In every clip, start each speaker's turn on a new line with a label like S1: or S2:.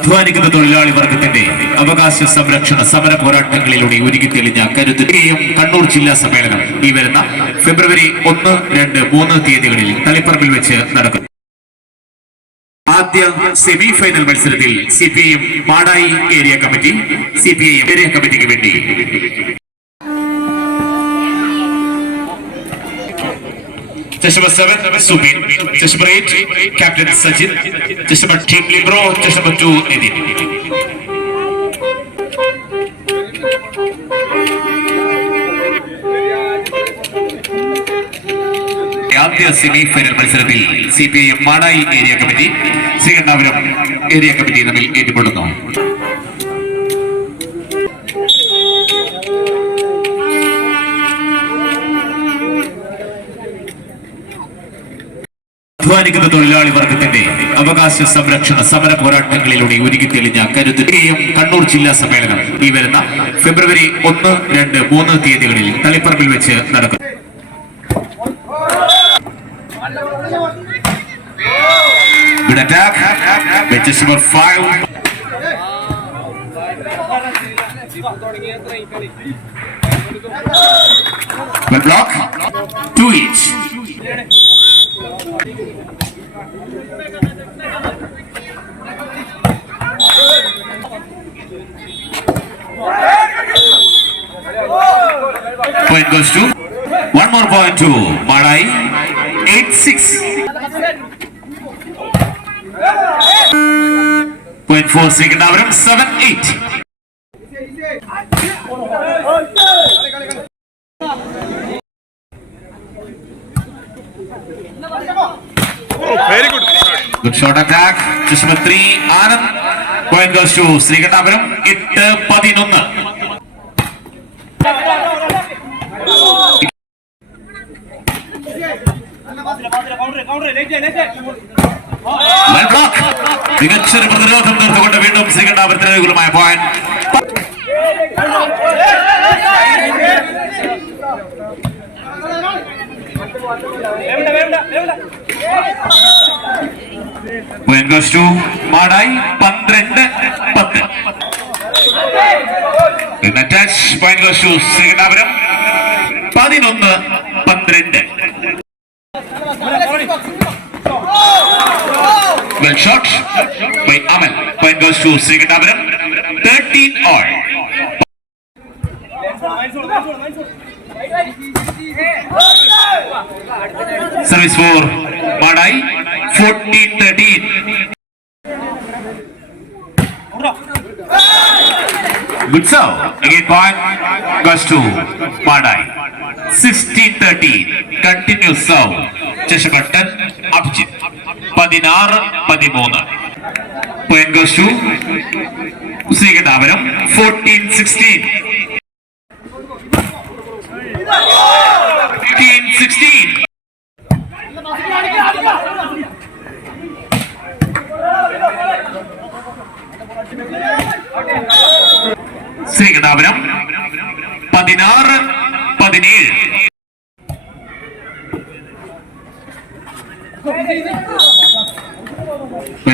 S1: അധ്വാനിക്കുന്ന തൊഴിലാളി വർഗത്തിന്റെ അവകാശ സംരക്ഷണ സമര പോരാട്ടങ്ങളിലൂടെ ഒരുക്കി തെളിഞ്ഞ കരുത്തുകയും കണ്ണൂർ ജില്ലാ സമ്മേളനം ഈ വരുന്ന ഫെബ്രുവരി ഒന്ന് രണ്ട് മൂന്ന് തീയതികളിൽ തളിപ്പറമ്പിൽ വെച്ച് നടക്കും. ആദ്യ സെമി ഫൈനൽ മത്സരത്തിൽ C P I M area committee C P I M area കമ്മിറ്റിക്ക് വേണ്ടി ചഷമ seven Subin ചഷമ eight captain Sajith ചഷമ team libero ചഷമ two Nithin semi final മത്സരത്തിൽ C P I M Madayi area committee Sreekandapuram area committee തമ്മിൽ ഏറ്റുമുട്ടുന്നു. അധ്വാനിക്കുന്ന തൊഴിലാളി വർഗത്തിന്റെ അവകാശ സംരക്ഷണ സമര പോരാട്ടങ്ങളിലൂടെ ഒരുക്കി തെളിഞ്ഞ കരുത്ത് കണ്ണൂർ ജില്ലാ സമ്മേളനം ഈ വരുന്ന ഫെബ്രുവരി ഒന്ന് രണ്ട് മൂന്ന് തീയതികളിൽ തളിപ്പറമ്പിൽ വെച്ച് നടക്കും Good attack. two each. block. Two each. Point goes to one more point to Marai. Eight six. Point four second Avram Seven eight.
S2: Very good
S1: Good shot attack. Number three. Anand. Goes to Sreekandapuram. എട്ട് പതിനൊന്ന്. മികച്ചൊരു പ്രതിരോധം തീർത്തുകൊണ്ട് വീണ്ടും ശ്രീകണ്ഠാപുരത്തിന് അനുകൂലമായ point വേണ്ട വേണ്ട to Madayi പന്ത്രണ്ട് പത്ത് പോയിന്റ് ശ്രീകണ്ഠാപുരം പതിനൊന്ന് പന്ത്രണ്ട് Well shot by Amal. Point goes to Srikatapuram. 13 all. Service for Madai. 14-13. Good serve. Again point goes to Madai. 16-13. Continuous serve. Cheshapattan Abhijit. 16-13. Point goes to Srikadabaram. 14-16. 15-16. ശ്രീകൃതാപുരം പതിനാറ് പതിനേഴ്.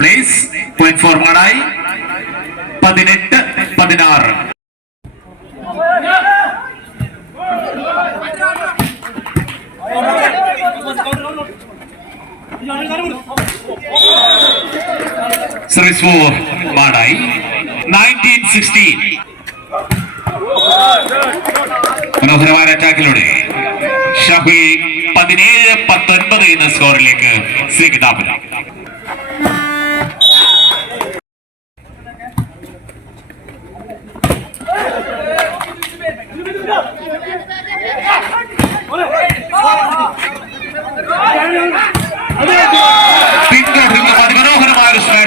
S1: പ്ലേസ് പോയിന്റ് ഫോർവേഡായി പതിനെട്ട് പതിനാറ്. Service four ബാഡായി nineteen sixteen മനോഹരമായ അറ്റാക്കിലൂടെ ഷഫി പതിനേഴ് പത്തൊൻപത് എന്ന സ്കോറിലേക്ക്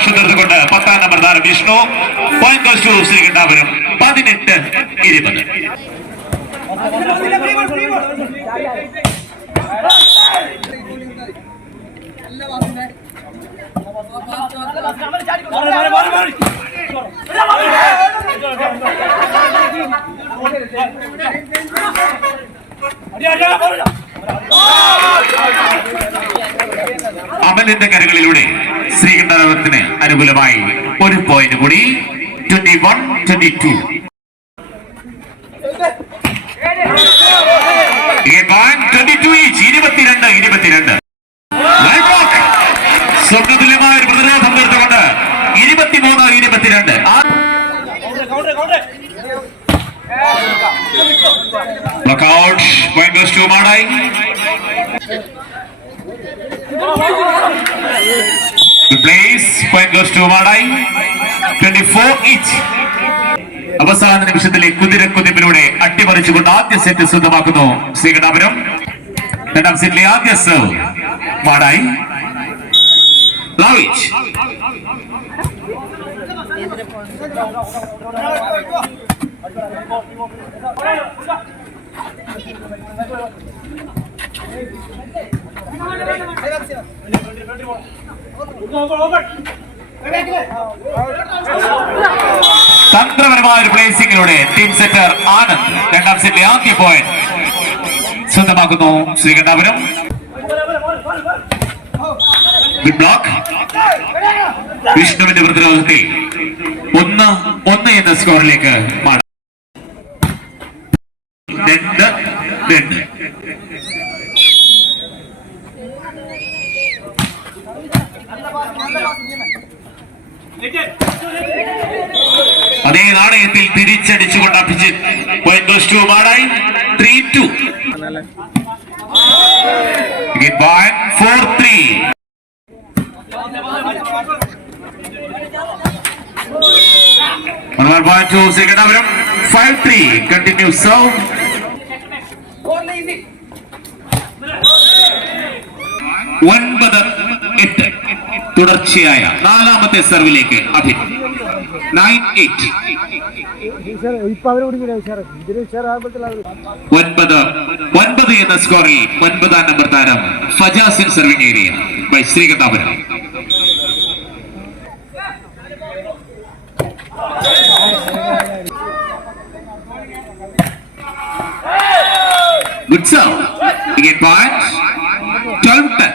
S1: തീർത്തുകൊണ്ട് പത്താം നമ്പർ താരം വിഷ്ണു പോയിന്റ് ശ്രീകണ്ഠാപുരം പതിനെട്ട് ഇരുപത്. അമലിന്റെ കരകളിലൂടെ ശ്രീകണ്ഠാപുരത്തിന് അനുകൂലമായി ഒരു പോയിന്റ് കൂടി. Twenty one twenty two twenty two each ഇരുപത്തിരണ്ട് ഇരുപത്തിരണ്ട് Line block. സ്വപ്നതുല്യമായ ഒരു പ്രതിരോധം തീർത്തുകൊണ്ട് ഇരുപത്തിമൂന്ന് ഇരുപത്തിരണ്ട് ആ Knockout. Point goes to Madai. The place. Point goes to Madai. 24 each. അവസാന നിമിഷത്തിലെ കുതിര കുതിപ്പിലൂടെ അട്ടിമറിച്ചുകൊണ്ട് ആദ്യ സെറ്റ് സ്വന്തമാക്കുന്നു ശ്രീകണ്ഠാപുരം രണ്ടാം സെറ്റിലെ ആദ്യ സെർവ് മാടായി ലാവിച്ച് തന്ത്രപരമായ ഒരു പ്ലേസിംഗിലൂടെ ടീം സെറ്റർ ആനന്ദ് രണ്ടാം സെറ്റിലെ ആദ്യ പോയിന്റ് സ്വന്തമാക്കുന്നു ശ്രീകണ്ഠാപുരം. ബ്ലോക്ക് വിഷ്ണുവിന്റെ പ്രതിരോധത്തിൽ ഒന്ന് ഒന്ന് എന്ന സ്കോറിലേക്ക് മാറി. രണ്ട് അതേ നാണയത്തിൽ തിരിച്ചടിച്ചുകൊണ്ട് Abhijith point goes to Madayi three two four three Another point to Sekadapuram. Five three. Continue serve. ഒൻപത് എട്ട്. തുടർച്ചയായ നാലാമത്തെ സെർവിലേക്ക് അഭിൻ ഒൻപത് ഒൻപത് എന്ന സ്കോറിൽ ഒൻപതാം നമ്പർ താരം ഫജാസിൻ സെർവിംഗ് ഏരിയ ബൈ ശ്രീകണ്ഠാപുരം. কে কয় চলতে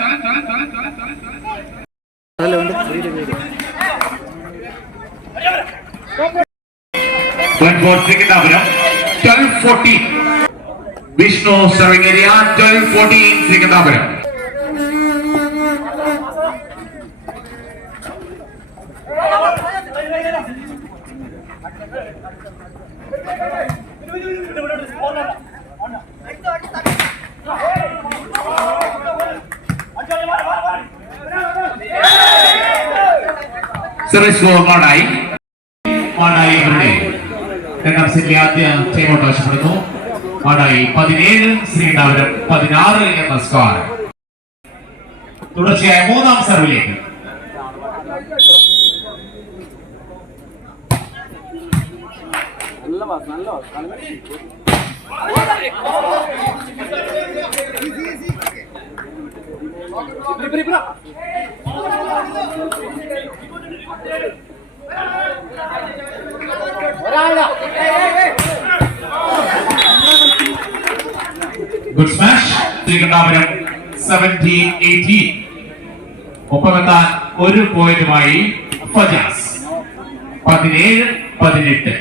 S1: One four six Dabra, twelve fourteen. Vishnu serving area twelve fourteen Sikandabra. Service score Madayi അവരുടെ രണ്ടാം സെറ്റിലെ ആദ്യ ടൈം ഔട്ട് ആവശ്യപ്പെടുന്നു. മാടായി പതിനേഴ് ശ്രീകണ്ഠാപുരം പതിനാറ് എന്ന സ്കോർ തുടർച്ചയായ മൂന്നാം സർവിലേക്ക് good smash Sreekandapuram seventeen eighteen ഒപ്പമെത്താൻ ഒരു പോയിന്റുമായി ഫജാസ്. പതിനേഴ് പതിനെട്ട്.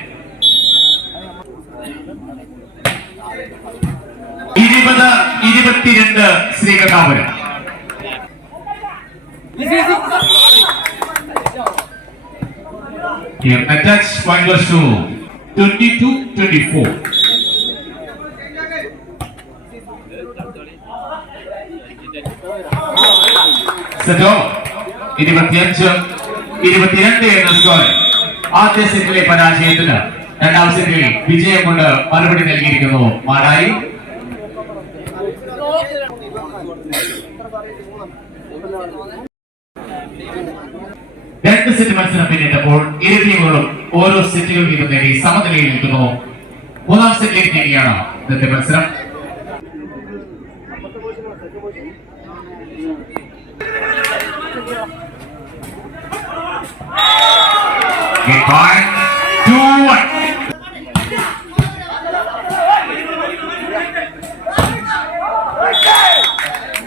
S1: ഇരുപത് ഇരുപത്തിരണ്ട് Sreekandapuram. Here point goes to 22 24. സെറ്റോ ഇരുപത്തിയഞ്ച് ഇരുപത്തിരണ്ട് എന്ന സ്കോർ ആദ്യ സെറ്റിലെ പരാജയത്തിന് രണ്ടാം സെറ്റിൽ വിജയം കൊണ്ട് മറുപടി നൽകിയിരിക്കുന്നു മാടായി. രണ്ട് സെറ്റ് മത്സരം പിന്നിട്ടപ്പോൾ ഇരു ടീമുകളും ഓരോ സെറ്റുകൾ വീതം നേടി സമനിലയിൽ നിൽക്കുന്നു. മൂന്നാം സെറ്റിലേക്ക് നേടിയാണ് ഇന്നത്തെ മത്സരം.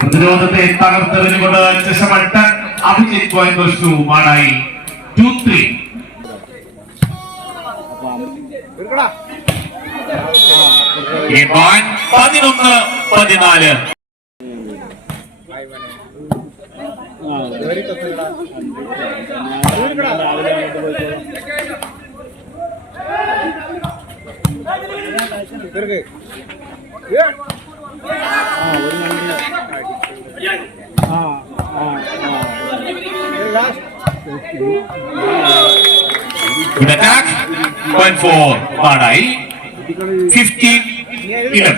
S1: പ്രതിരോധത്തെ തകർത്തതിന് കൊണ്ട് ചഷമട്ടൻ അഭിജിത് പോയിന്റ് വസ്തു വാണായി ടു ത്രീ പതിനൊന്ന് പതിനാല്. ആ ആ ആ. Good attack. Point for fifteen eleven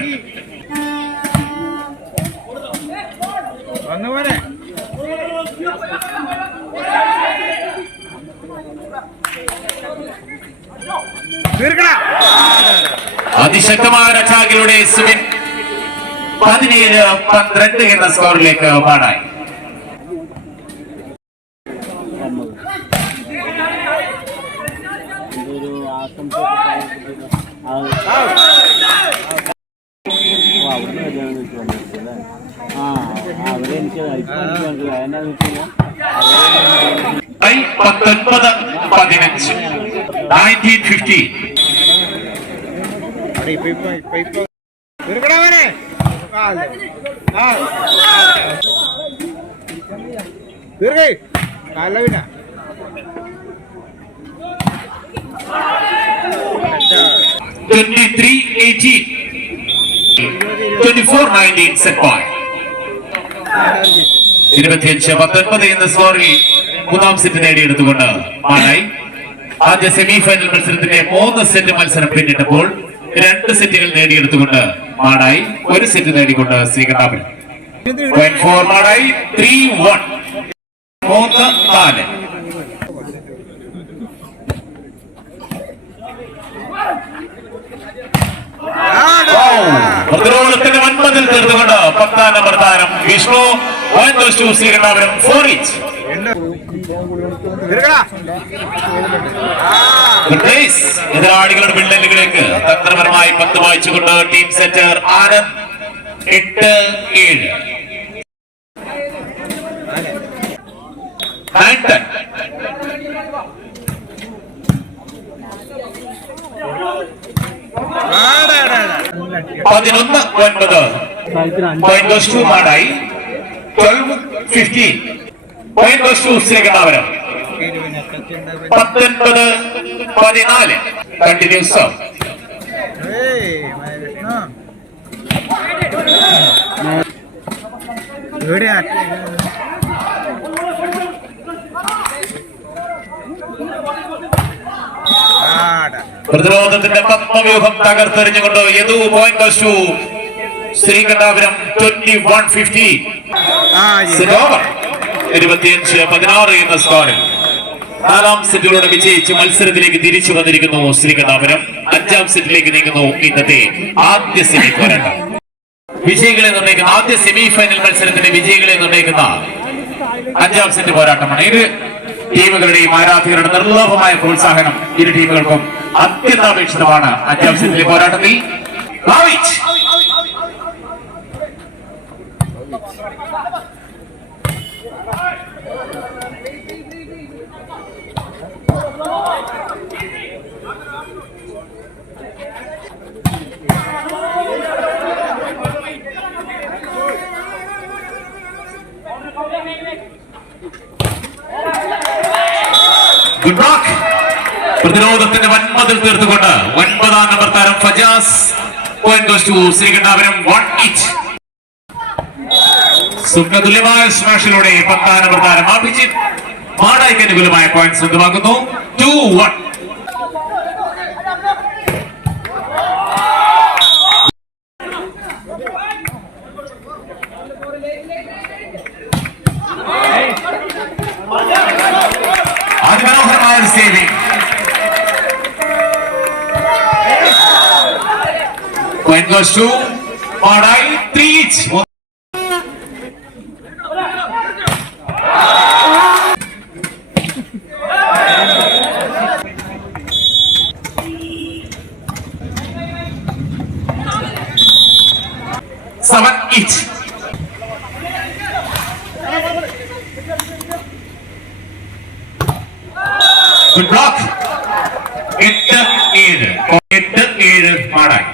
S2: വന്നപോലെ
S1: അതിശക്തമായ ഒരു അറ്റാക്കിലൂടെ സുബിൻ പതിനേഴ് പന്ത്രണ്ട് എന്ന സ്കോറിലേക്ക് പാടായി പത്തൊൻപത് പതിനഞ്ച് നയന്റീൻ ഫിഫ്റ്റി
S2: ഇപ്പൊ ഇപ്പൊ ഇപ്പൊ ഇപ്പൊ തീർക്കണവനെ തീർക്കേ കാല പിന്നെ
S1: twenty three eighteen twenty four nineteen set point ഇരുപത്തിയഞ്ച് പത്തൊൻപത് എന്ന സ്കോറിൽ മൂന്നാം സെറ്റ് നേടിയെടുത്തുകൊണ്ട് മാനായി ആദ്യ സെമി ഫൈനൽ മത്സരത്തിന്റെ മൂന്ന് സെറ്റ് മത്സരം പിന്നിട്ടപ്പോൾ രണ്ട് സെറ്റുകൾ നേടിയെടുത്തുകൊണ്ട് മാടായി ഒരു സെറ്റ് നേടിക്കൊണ്ട് ഫോർ മാടായി ത്രീ പ്രതിരോധത്തിന്റെ ഒൻപതിൽ തീർന്നുകൊണ്ട് പത്താം നമ്പർ താരം Vishnu point to Sreekandapuram
S2: four
S1: British എതിരാളികളുടെ വിള്ളലുകളിലേക്ക് തന്ത്രപരമായി പത്ത് വായിച്ചുകൊണ്ട് ടീം സെറ്റർ ആനന്ദ് എട്ട് ഏഴ്. പതിനൊന്ന് ഒൻപത്. Point to Madayi twelve fifteen Sreekandapuram പത്തൊൻപത് പതിനാല്. കണ്ടിന്യൂസ് പ്രതിരോധത്തിന്റെ പത്മവ്യൂഹം തകർത്തെറിഞ്ഞുകൊണ്ട് Yadu point Sreekandapuram twenty one
S2: fifty
S1: ഇരുപത്തിയഞ്ച് പതിനാറ് എന്ന സ്കോറിൽ നാലാം സെറ്റിലൂടെ വിജയിച്ച് മത്സരത്തിലേക്ക് തിരിച്ചു വന്നിരിക്കുന്നു ശ്രീകണ്ഠാപുരം. അഞ്ചാം സെറ്റിലേക്ക് നീങ്ങുന്നു ഇന്നത്തെ ആദ്യ സെമി പോരാട്ടം വിജയികളെ നിർണയിക്കുന്ന ആദ്യ സെമി ഫൈനൽ മത്സരത്തിന്റെ വിജയികളെ നിർണയിക്കുന്ന അഞ്ചാം സെറ്റ് പോരാട്ടമാണ്. ഇരു ടീമുകളുടെയും ആരാധകരുടെ നിർലോഭമായ പ്രോത്സാഹനം ഇരു ടീമുകൾക്കും അത്യന്താപേക്ഷിതമാണ് അഞ്ചാം സെറ്റിലെ പോരാട്ടത്തിൽ. ഗുഡ് ബ്ലോക്ക് പ്രതിരോധത്തിന്റെ വൻപതിൽ തീർത്തുകൊണ്ട് ഒൻപതാം നമ്പർ താരം ഫജാസ്. ശ്രീകണ്ഠാപുരം. പത്താം നമ്പർ താരം അഭിജിത്ത്. മാടായിക്ക് point സ്വന്തമാക്കുന്നു. Two one Point goes to Madai, three each. Seven each. Good block. എട്ട് ഏഴ് എട്ട് ഏഴ് Madayi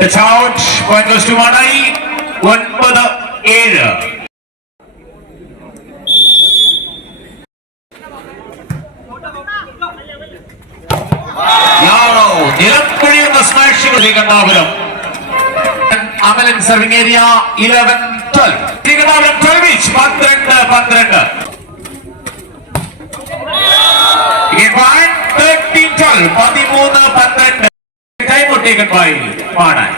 S1: Touch out. Point goes to Madayi ഒൻപത് ഏഴ് Sreekandapuram. Amalan serving area eleven twelve Sreekandapuram twelve each പന്ത്രണ്ട് പന്ത്രണ്ട്. പതിമൂന്ന് പന്ത്രണ്ട്. ടൈം പാടാൻ.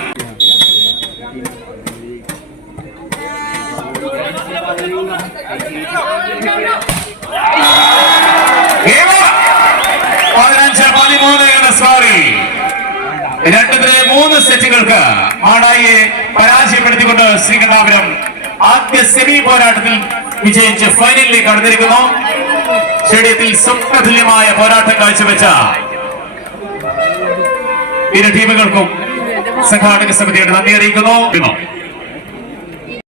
S1: പതിനഞ്ച് പതിമൂന്ന് സോറി രണ്ടിലെ മൂന്ന് സെറ്റുകൾക്ക് മാടായിയെ പരാജയപ്പെടുത്തിക്കൊണ്ട് ശ്രീകണ്ഠാപുരം ആദ്യ സെമി പോരാട്ടത്തിൽ വിജയിച്ച് ഫൈനലിലേക്ക് കടന്നിരിക്കുന്നു. സ്റ്റേഡിയത്തിൽ സ്വപ്നതുല്യമായ പോരാട്ടം കാഴ്ചവെച്ച ഇരു ടീമുകൾക്കും സംഘാടക സമിതിയുടെ നന്ദി അറിയിക്കുന്നു.